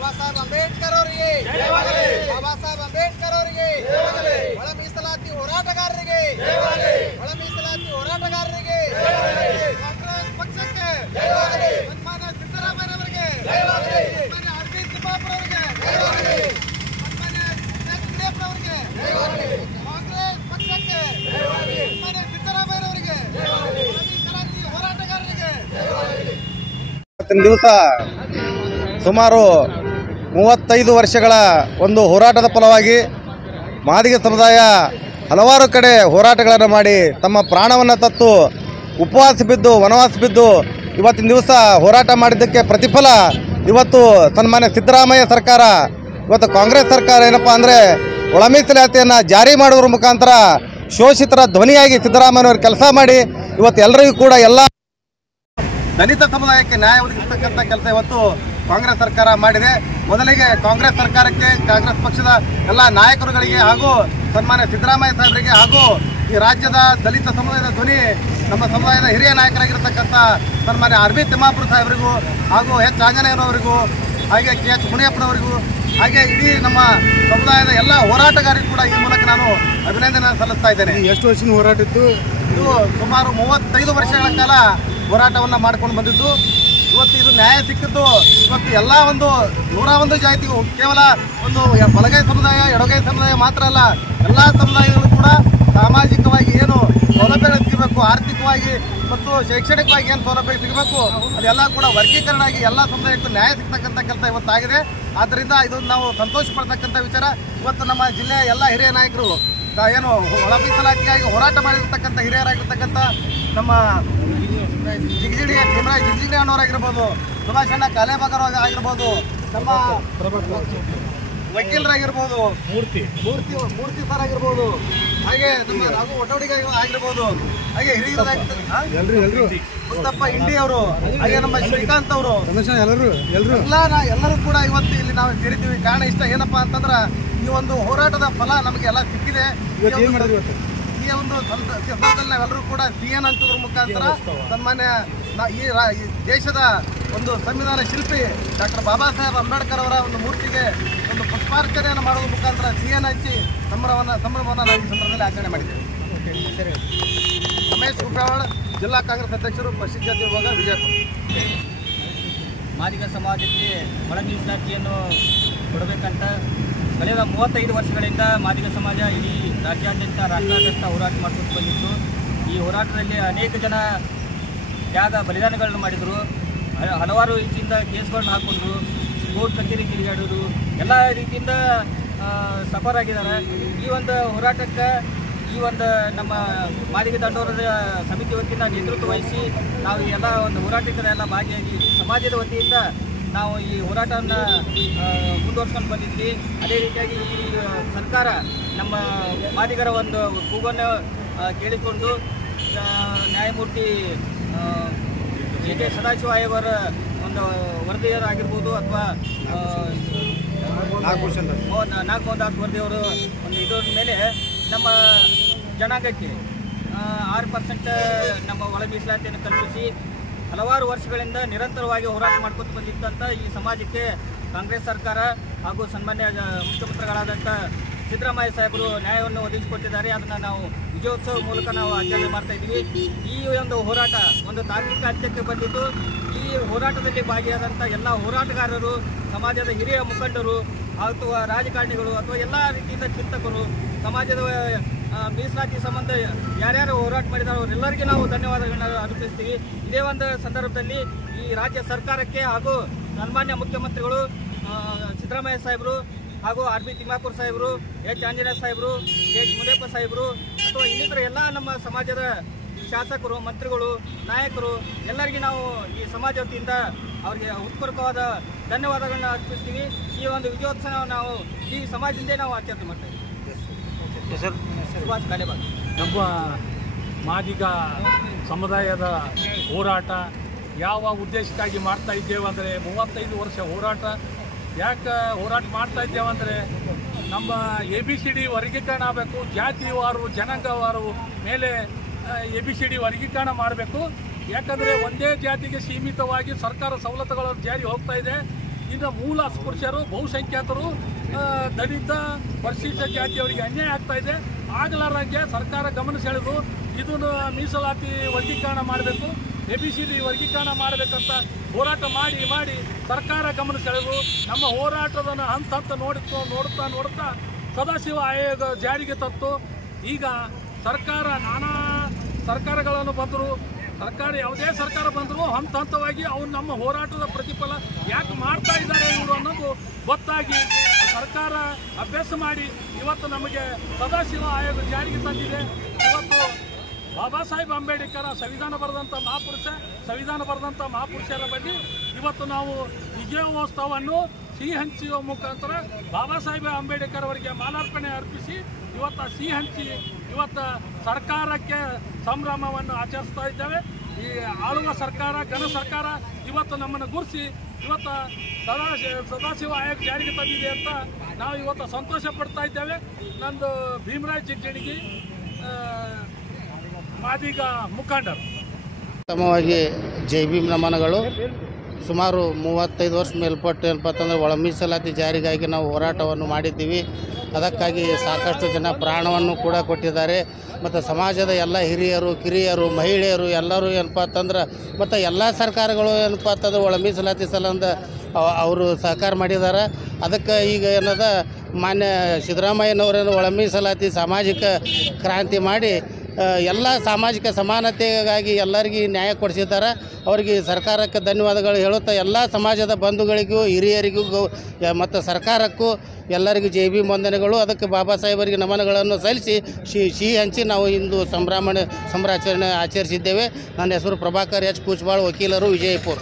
ಬಾಬಾ ಸಾಹೇಬ್ ಅಂಬೇಡ್ಕರ್ ಅವರಿಗೆ, ಬಾಬಾ ಸಾಹೇಬ್ ಅಂಬೇಡ್ಕರ್ ಅವರಿಗೆ, ಒಳ ಮೀಸಲಾತಿ ಹೋರಾಟಗಾರರಿಗೆ, ಒಳ ಮೀಸಲಾತಿ ಹೋರಾಟಗಾರರಿಗೆ, ಕಾಂಗ್ರೆಸ್ ಪಕ್ಷಕ್ಕೆ ಸನ್ಮಾನ್ಯ ಸಿದ್ದರಾಮಯ್ಯನವರಿಗೆ, ಸನ್ಮಾನ್ಯ ಅರವಿಂದ್ ತಿಮ್ಮಾಪುರ ಅವರಿಗೆ, ಸನ್ಮಾನ್ಯ ಸಿದ್ದೇಶ್ವರವರಿಗೆ, ಕಾಂಗ್ರೆಸ್ ಪಕ್ಷಕ್ಕೆ ಸನ್ಮಾನ್ಯ ಸಿದ್ದರಾಮಯ್ಯನವರಿಗೆ, ಒಳ ಮೀಸಲಾತಿ ಹೋರಾಟಗಾರರಿಗೆ. ಇವತ್ತಿನ ದಿವಸ ಸುಮಾರು 35 ವರ್ಷಗಳ ಒಂದು ಹೋರಾಟದ ಫಲವಾಗಿ ಮಾದಿಗ ಸಮುದಾಯ ಹಲವಾರು ಕಡೆ ಹೋರಾಟಗಳನ್ನು ಮಾಡಿ ತಮ್ಮ ಪ್ರಾಣವನ್ನು ತತ್ತು ಉಪವಾಸ ಬಿದ್ದು ವನವಾಸ ಬಿದ್ದು ಇವತ್ತಿನ ದಿವಸ ಹೋರಾಟ ಮಾಡಿದ್ದಕ್ಕೆ ಪ್ರತಿಫಲ ಇವತ್ತು ಸನ್ಮಾನ್ಯ ಸಿದ್ದರಾಮಯ್ಯ ಸರ್ಕಾರ, ಇವತ್ತು ಕಾಂಗ್ರೆಸ್ ಸರ್ಕಾರ ಏನಪ್ಪ ಅಂದರೆ ಒಳ ಮೀಸಲಾತಿಯನ್ನು ಜಾರಿ ಮಾಡುವುದರ ಮುಖಾಂತರ ಶೋಷಿತರ ಧ್ವನಿಯಾಗಿ ಸಿದ್ದರಾಮಯ್ಯನವರು ಕೆಲಸ ಮಾಡಿ ಇವತ್ತು ಎಲ್ಲರಿಗೂ ಕೂಡ ಎಲ್ಲ ದಲಿತ ಸಮುದಾಯಕ್ಕೆ ನ್ಯಾಯ ಒದಗಿಸತಕ್ಕಂಥ ಕೆಲಸ ಇವತ್ತು ಕಾಂಗ್ರೆಸ್ ಸರ್ಕಾರ ಮಾಡಿದೆ. ಮೊದಲಿಗೆ ಕಾಂಗ್ರೆಸ್ ಸರ್ಕಾರಕ್ಕೆ, ಕಾಂಗ್ರೆಸ್ ಪಕ್ಷದ ಎಲ್ಲ ನಾಯಕರುಗಳಿಗೆ ಹಾಗೂ ಸನ್ಮಾನ್ಯ ಸಿದ್ದರಾಮಯ್ಯ ಸಾಹೇಬರಿಗೆ ಹಾಗೂ ಈ ರಾಜ್ಯದ ದಲಿತ ಸಮುದಾಯದ ಧ್ವನಿ ನಮ್ಮ ಸಮುದಾಯದ ಹಿರಿಯ ನಾಯಕರಾಗಿರ್ತಕ್ಕಂಥ ಸನ್ಮಾನ್ಯ ಅರವಿಂದ್ ತಿಮ್ಮಾಪುರ ಸಾಹೇಬರಿಗೂ ಹಾಗೂ ಎಚ್ ಆಂಜನೇಯನವರಿಗೂ ಹಾಗೆ ಕೆ.ಎಚ್. ಮುನಿಯಪ್ಪನವರಿಗೂ ಹಾಗೆ ಇಡೀ ನಮ್ಮ ಸಮುದಾಯದ ಎಲ್ಲ ಹೋರಾಟಗಾರರಿಗೂ ಕೂಡ ಈ ಮೂಲಕ ನಾನು ಅಭಿನಂದನೆ ಸಲ್ಲಿಸ್ತಾ ಇದ್ದೇನೆ. ಎಷ್ಟು ವರ್ಷದ ಹೋರಾಟ ಇತ್ತು? ಇದು ಸುಮಾರು 35 ವರ್ಷಗಳ ಕಾಲ ಹೋರಾಟವನ್ನು ಮಾಡ್ಕೊಂಡು ಬಂದಿದ್ದು. ಇವತ್ತು ಇದು ನ್ಯಾಯ ಸಿಕ್ಕಿದ್ದು ಇವತ್ತು ಎಲ್ಲ ಒಂದು 101 ಜಾತಿ, ಕೇವಲ ಒಂದು ಬಲಗೈ ಸಮುದಾಯ ಎಡಗೈ ಸಮುದಾಯ ಮಾತ್ರ ಅಲ್ಲ, ಎಲ್ಲ ಸಮುದಾಯಗಳು ಕೂಡ ಸಾಮಾಜಿಕವಾಗಿ ಏನು ಸೌಲಭ್ಯಗಳು ಸಿಗಬೇಕು, ಆರ್ಥಿಕವಾಗಿ ಮತ್ತು ಶೈಕ್ಷಣಿಕವಾಗಿ ಏನು ಸೌಲಭ್ಯ ಸಿಗಬೇಕು ಅದೆಲ್ಲ ಕೂಡ ವರ್ಗೀಕರಣ ಆಗಿ ಎಲ್ಲ ಸಮುದಾಯಕ್ಕೂ ನ್ಯಾಯ ಸಿಗ್ತಕ್ಕಂಥ ಕೆಲಸ ಇವತ್ತಾಗಿದೆ. ಆದ್ದರಿಂದ ಇದು ನಾವು ಸಂತೋಷ ಪಡ್ತಕ್ಕಂಥ ವಿಚಾರ. ಇವತ್ತು ನಮ್ಮ ಜಿಲ್ಲೆಯ ಎಲ್ಲ ಹಿರಿಯ ನಾಯಕರು ಏನು ಒಳ ಮೀಸಲಾತಿಗಾಗಿ ಹೋರಾಟ ಮಾಡಿರ್ತಕ್ಕಂಥ ಹಿರಿಯರಾಗಿರ್ತಕ್ಕಂಥ ನಮ್ಮ ಜಿಗಜಿಡಿ ಭೀಮರಾಜ್ ಜಿಗಜಿಡಿ ಅಣ್ಣವರಾಗಿರ್ಬೋದು, ಸುಭಾಷ್ ಅಣ್ಣ ಕಾಲೇಬಾಗರ್ ಆಗಿರ್ಬೋದು, ನಮ್ಮ ವಕೀಲರಾಗಿರ್ಬೋದು, ಮೂರ್ತಿ ಸರ್ ಆಗಿರ್ಬೋದು, ಹಾಗೆ ನಮ್ಮ ರಘು ಒಟೋಡಿಗ ಆಗಿರ್ಬೋದು, ಹಾಗೆ ಹಿರಿಯರಾಗಿರ್ತಾರೆ ಮುತ್ತಪ್ಪ ಇಂಡಿ ಅವರು, ಹಾಗೆ ನಮ್ಮ ಶ್ರೀಕಾಂತ್ ಅವರು, ಎಲ್ಲರೂ ಕೂಡ ಇವತ್ತು ಇಲ್ಲಿ ನಾವು ಸೇರಿದ್ದೀವಿ. ಕಾರಣ ಇಷ್ಟ ಏನಪ್ಪಾ ಅಂತಂದ್ರೆ ಈ ಒಂದು ಹೋರಾಟದ ಫಲ ನಮಗೆಲ್ಲ ಸಿಕ್ಕಿದೆ. ಈ ಒಂದು ಸಂದರ್ಭದಲ್ಲಿ ನಾವೆಲ್ಲರೂ ಕೂಡ ಸಿಎನ್ ಹಂಚೋದ್ರ ಮುಖಾಂತರ ಸನ್ಮಾನ್ಯ ಈ ದೇಶದ ಒಂದು ಸಂವಿಧಾನ ಶಿಲ್ಪಿ ಡಾಕ್ಟರ್ ಬಾಬಾ ಸಾಹೇಬ್ ಅಂಬೇಡ್ಕರ್ ಅವರ ಒಂದು ಮೂರ್ತಿಗೆ ಒಂದು ಪುಷ್ಪಾರ್ಚನೆಯನ್ನು ಮಾಡೋದ್ರ ಮುಖಾಂತರ ಸಿಎನ್ ಹಂಚಿ ಸಂಭ್ರಮವನ್ನು ನಾವು ಈ ಸಂದರ್ಭದಲ್ಲಿ ಆಚರಣೆ ಮಾಡಿದ್ದೇವೆ. ರಮೇಶ್ ಕುಪ್ರಾವಳ್, ಜಿಲ್ಲಾ ಕಾಂಗ್ರೆಸ್ ಅಧ್ಯಕ್ಷರು, ಪಶ್ಚಿಮ ಜಾತಿ ವಿಭಾಗ, ವಿಜಯಪುರ. ಮಾದಿಗ ಸಮಾಜಕ್ಕೆ ಒಳ ಮೀಸಲಾತಿಯನ್ನು ಕೊಡಬೇಕಂತ ಕಳೆದ 35 ವರ್ಷಗಳಿಂದ ಮಾದಿಗ ಸಮಾಜ ಇಡೀ ರಾಷ್ಟ್ರಾದ್ಯಂತ ಹೋರಾಟ ಮಾಡ್ಕೊಂಡು ಬಂದಿತ್ತು. ಈ ಹೋರಾಟದಲ್ಲಿ ಅನೇಕ ಜನ ತ್ಯಾಗ ಬಲಿದಾನಗಳನ್ನು ಮಾಡಿದರು. ಹಲವಾರು ರೀತಿಯಿಂದ ಕೇಸ್ಗಳನ್ನ ಹಾಕ್ಕೊಂಡ್ರು, ಕೋರ್ಟ್ ಕಚೇರಿ ತಿರುಗಾಡೋದು, ಎಲ್ಲ ರೀತಿಯಿಂದ ಸಫರ್ ಆಗಿದ್ದಾರೆ. ಈ ಒಂದು ಹೋರಾಟಕ್ಕೆ ಈ ಒಂದು ನಮ್ಮ ಮಾದಿಗ ದಂಡೋರದ ಸಮಿತಿ ವತಿಯಿಂದ ನೇತೃತ್ವ ವಹಿಸಿ ನಾವು ಎಲ್ಲ ಒಂದು ಹೋರಾಟಕ್ಕೆಲ್ಲ ಭಾಗಿಯಾಗಿ ಸಮಾಜದ ವತಿಯಿಂದ ನಾವು ಈ ಹೋರಾಟವನ್ನು ಮುಂದುವರ್ಸ್ಕೊಂಡು ಬಂದಿದ್ವಿ. ಅದೇ ರೀತಿಯಾಗಿ ಈ ಸರ್ಕಾರ ನಮ್ಮ ಮಾದಿಗರ ಒಂದು ಕೂಗನ್ನು ಕೇಳಿಕೊಂಡು ನ್ಯಾಯಮೂರ್ತಿ ಕೆ ಸದಾಶಿವ ಅವರ ಒಂದು ವರದಿಯರಾಗಿರ್ಬೋದು ಅಥವಾ ನಾಗಮೋಹನ್ ದಾಸ್ ವರದಿಯವರು ಒಂದು ಇದರ ಮೇಲೆ ನಮ್ಮ ಜನಾಂಗಕ್ಕೆ 6% ನಮ್ಮ ಒಳ ಮೀಸಲಾತಿಯನ್ನು ಕಲ್ಪಿಸಿ ಹಲವಾರು ವರ್ಷಗಳಿಂದ ನಿರಂತರವಾಗಿ ಹೋರಾಟ ಮಾಡ್ಕೊತ ಬಂದಿದ್ದಂಥ ಈ ಸಮಾಜಕ್ಕೆ ಕಾಂಗ್ರೆಸ್ ಸರ್ಕಾರ ಹಾಗೂ ಸನ್ಮಾನ್ಯ ಮುಖ್ಯಮಂತ್ರಿಗಳಾದಂಥ ಸಿದ್ದರಾಮಯ್ಯ ಸಾಹೇಬರು ನ್ಯಾಯವನ್ನು ಒದಗಿಸಿಕೊಟ್ಟಿದ್ದಾರೆ. ಅದನ್ನು ನಾವು ವಿಜಯೋತ್ಸವ ಮೂಲಕ ನಾವು ಆಚರಣೆ ಮಾಡ್ತಾ ಇದ್ದೀವಿ. ಈ ಒಂದು ಹೋರಾಟ ಒಂದು ತಾರ್ಕಿಕ ಅಂತ್ಯಕ್ಕೆ ಬಂದಿದ್ದು. ಈ ಹೋರಾಟದಲ್ಲಿ ಭಾಗಿಯಾದಂಥ ಎಲ್ಲ ಹೋರಾಟಗಾರರು, ಸಮಾಜದ ಹಿರಿಯ ಮುಖಂಡರು ಅಥವಾ ರಾಜಕಾರಣಿಗಳು ಅಥವಾ ಎಲ್ಲ ರೀತಿಯಿಂದ ಚಿಂತಕರು, ಸಮಾಜದ ಮೀಸಲಾತಿ ಸಂಬಂಧ ಯಾರ್ಯಾರು ಹೋರಾಟ ಮಾಡಿದಾರೋ ಅವರೆಲ್ಲರಿಗೂ ನಾವು ಧನ್ಯವಾದಗಳನ್ನ ಅರ್ಪಿಸ್ತೀವಿ. ಇದೇ ಒಂದು ಸಂದರ್ಭದಲ್ಲಿ ಈ ರಾಜ್ಯ ಸರ್ಕಾರಕ್ಕೆ ಹಾಗೂ ಸನ್ಮಾನ್ಯ ಮುಖ್ಯಮಂತ್ರಿಗಳು ಸಿದ್ದರಾಮಯ್ಯ ಸಾಹೇಬರು ಹಾಗೂ ಅರವಿಂದ್ ತಿಮ್ಮಾಪುರ ಸಾಹೇಬರು, ಎಚ್. ಆಂಜನೇಯ ಸಾಹೇಬರು, ಕೆ.ಎಚ್. ಮುನಿಯಪ್ಪ ಸಾಹೇಬರು ಅಥವಾ ಇನ್ನಿತರ ಎಲ್ಲ ನಮ್ಮ ಸಮಾಜದ ಶಾಸಕರು, ಮಂತ್ರಿಗಳು, ನಾಯಕರು ಎಲ್ಲರಿಗೂ ನಾವು ಈ ಸಮಾಜ ವತಿಯಿಂದ ಅವರಿಗೆ ಹೃತ್ಪೂರ್ವಕವಾದ ಧನ್ಯವಾದಗಳನ್ನ ಅರ್ಪಿಸ್ತೀವಿ. ಈ ಒಂದು ವಿಜಯೋತ್ಸವ ನಾವು ಈ ಸಮಾಜದಿಂದ ನಾವು ಆಚರಣೆ ಮಾಡ್ತಾ ಇದ್ದೀವಿ. ಸುಭಾಷ್ ಕಾಲೇಬಾಗ್. ನಮ್ಮ ಮಾದಿಗ ಸಮುದಾಯದ ಹೋರಾಟ ಯಾವ ಉದ್ದೇಶಕ್ಕಾಗಿ ಮಾಡ್ತಾ ಇದ್ದೇವೆ ಅಂದರೆ 35 ವರ್ಷ ಹೋರಾಟ. ಯಾಕೆ ಹೋರಾಟ ಮಾಡ್ತಾ ಇದ್ದೇವೆ ಅಂದರೆ ನಮ್ಮ ABCD ವರ್ಗೀಕರಣ ಆಗಬೇಕು, ಜಾತಿವಾರು ಜನಾಂಗವಾರು ಮೇಲೆ ABCD ವರ್ಗೀಕರಣ ಮಾಡಬೇಕು. ಯಾಕಂದರೆ ಒಂದೇ ಜಾತಿಗೆ ಸೀಮಿತವಾಗಿ ಸರ್ಕಾರ ಸವಲತ್ತುಗಳ ಜಾರಿ ಹೋಗ್ತಾ ಇದೆ. ಇನ್ನು ಮೂಲ ಅಸ್ಪೃಶ್ಯರು, ಬಹುಸಂಖ್ಯಾತರು, ದಲಿತ, ಪರಿಶಿಷ್ಟ ಜಾತಿಯವರಿಗೆ ಅನ್ಯಾಯ ಆಗ್ತಾ ಇದೆ. ಆಗಲಾರಂಗೆ ಸರ್ಕಾರ ಗಮನ ಸೆಳೆದು ಇದನ್ನು ಮೀಸಲಾತಿ ವರ್ಗೀಕರಣ ಮಾಡಬೇಕು, ABCD ವರ್ಗೀಕರಣ ಮಾಡಬೇಕಂತ ಹೋರಾಟ ಮಾಡಿ ಸರ್ಕಾರ ಗಮನ ಸೆಳೆದು ನಮ್ಮ ಹೋರಾಟದ ಹಂತ ನೋಡ್ತಾ ಸದಾಶಿವ ಆಯೋಗ ಜಾರಿಗೆ ತಂತು. ಈಗ ಸರ್ಕಾರ ನಾನಾ ಸರ್ಕಾರಗಳನ್ನು ಬಂದರು, ಸರ್ಕಾರ ಯಾವುದೇ ಸರ್ಕಾರ ಬಂದರೂ ಹಂತವಾಗಿ ಅವ್ರು ನಮ್ಮ ಹೋರಾಟದ ಪ್ರತಿಫಲ ಯಾಕೆ ಮಾಡ್ತಾ ಇದ್ದಾರೆ ಇವರು ಅನ್ನೋದು ಗೊತ್ತಾಗಿ ಸರ್ಕಾರ ಅಭ್ಯಾಸ ಮಾಡಿ ಇವತ್ತು ನಮಗೆ ಸದಾಶಿವ ಆಯೋಗ ಜಾರಿಗೆ ತಂದಿದೆ. ಇವತ್ತು ಬಾಬಾ ಸಾಹೇಬ್ ಅಂಬೇಡ್ಕರ್ ಸಂವಿಧಾನ ಬರೆದಂಥ ಮಹಾಪುರುಷರ ಬಗ್ಗೆ ಇವತ್ತು ನಾವು ವಿಜಯೋತ್ಸವವನ್ನು ಸಿಹಿ ಹಂಚುವ ಮುಖಾಂತರ ಬಾಬಾ ಸಾಹೇಬ್ ಅಂಬೇಡ್ಕರ್ ಅವರಿಗೆ ಮಾಲಾರ್ಪಣೆ ಅರ್ಪಿಸಿ ಇವತ್ತು ಸಿಹಿ ಹಂಚಿ ಇವತ್ತು ಸರ್ಕಾರಕ್ಕೆ ಸಂಭ್ರಮವನ್ನು ಆಚರಿಸ್ತಾ ಇದ್ದೇವೆ. ಈ ಆಳುವ ಸರ್ಕಾರ, ಘನ ಸರ್ಕಾರ ಇವತ್ತು ನಮ್ಮನ್ನು ಗುರುಸಿ ಇವತ್ತು ಸದಾಶಿವ ಆಯೋಗ ಜಾರಿಗೆ ತಂದಿದೆ ಅಂತ ನಾವು ಇವತ್ತು ಸಂತೋಷ ಪಡ್ತಾ ಇದ್ದೇವೆ. ನಂದು ಭೀಮರಾಜ್ ಜಿಗ್ಜಣಗಿ, ಮಾದಿಗ ಮುಖಂಡರು. ಉತ್ತಮವಾಗಿ ಜೈ ಭೀಮ್ ನಮನಗಳು. ಸುಮಾರು 35 ವರ್ಷ ಮೇಲ್ಪಟ್ಟು ಏನಪ್ಪಂತಂದರೆ ಒಳ ಮೀಸಲಾತಿ ಜಾರಿಗಾಗಿ ನಾವು ಹೋರಾಟವನ್ನು ಮಾಡಿದ್ದೀವಿ. ಅದಕ್ಕಾಗಿ ಸಾಕಷ್ಟು ಜನ ಪ್ರಾಣವನ್ನು ಕೂಡ ಕೊಟ್ಟಿದ್ದಾರೆ. ಮತ್ತು ಸಮಾಜದ ಎಲ್ಲ ಹಿರಿಯರು, ಕಿರಿಯರು, ಮಹಿಳೆಯರು ಎಲ್ಲರೂ ಏನಪ್ಪ ಅಂತಂದ್ರೆ ಮತ್ತು ಎಲ್ಲ ಸರ್ಕಾರಗಳು ಏನಪ್ಪ ಅಂತಂದ್ರೆ ಒಳ ಮೀಸಲಾತಿ ಸಂಬಂಧ ಅವರು ಸಹಕಾರ ಮಾಡಿದ್ದಾರೆ. ಅದಕ್ಕೆ ಈಗ ಏನದ ಮಾನ್ಯ ಸಿದ್ದರಾಮಯ್ಯನವರೇನು ಒಳ ಮೀಸಲಾತಿ ಸಾಮಾಜಿಕ ಕ್ರಾಂತಿ ಮಾಡಿ ಎಲ್ಲ ಸಾಮಾಜಿಕ ಸಮಾನತೆಗಾಗಿ ಎಲ್ಲರಿಗೂ ನ್ಯಾಯ ಕೊಡಿಸಿದ್ದಾರೆ. ಅವರಿಗೆ ಸರ್ಕಾರಕ್ಕೆ ಧನ್ಯವಾದಗಳು ಹೇಳುತ್ತಾ ಎಲ್ಲ ಸಮಾಜದ ಬಂಧುಗಳಿಗೂ, ಹಿರಿಯರಿಗೂ ಮತ್ತು ಸರ್ಕಾರಕ್ಕೂ ಎಲ್ಲರಿಗೂ ಜೈ ಭೀಮ್ ವಂದನೆಗಳು. ಅದಕ್ಕೆ ಬಾಬಾ ಸಾಹೇಬರಿಗೆ ನಮನಗಳನ್ನು ಸಲ್ಲಿಸಿ ಸಿಹಿ ಹಂಚಿ ನಾವು ಇಂದು ಸಂಭ್ರಮಾಚರಣೆ ಆಚರಿಸಿದ್ದೇವೆ. ನನ್ನ ಹೆಸರು ಪ್ರಭಾಕರ್ ಎಚ್ ಕೂಚ್ಬಾಳ್, ವಕೀಲರು, ವಿಜಯಪುರ.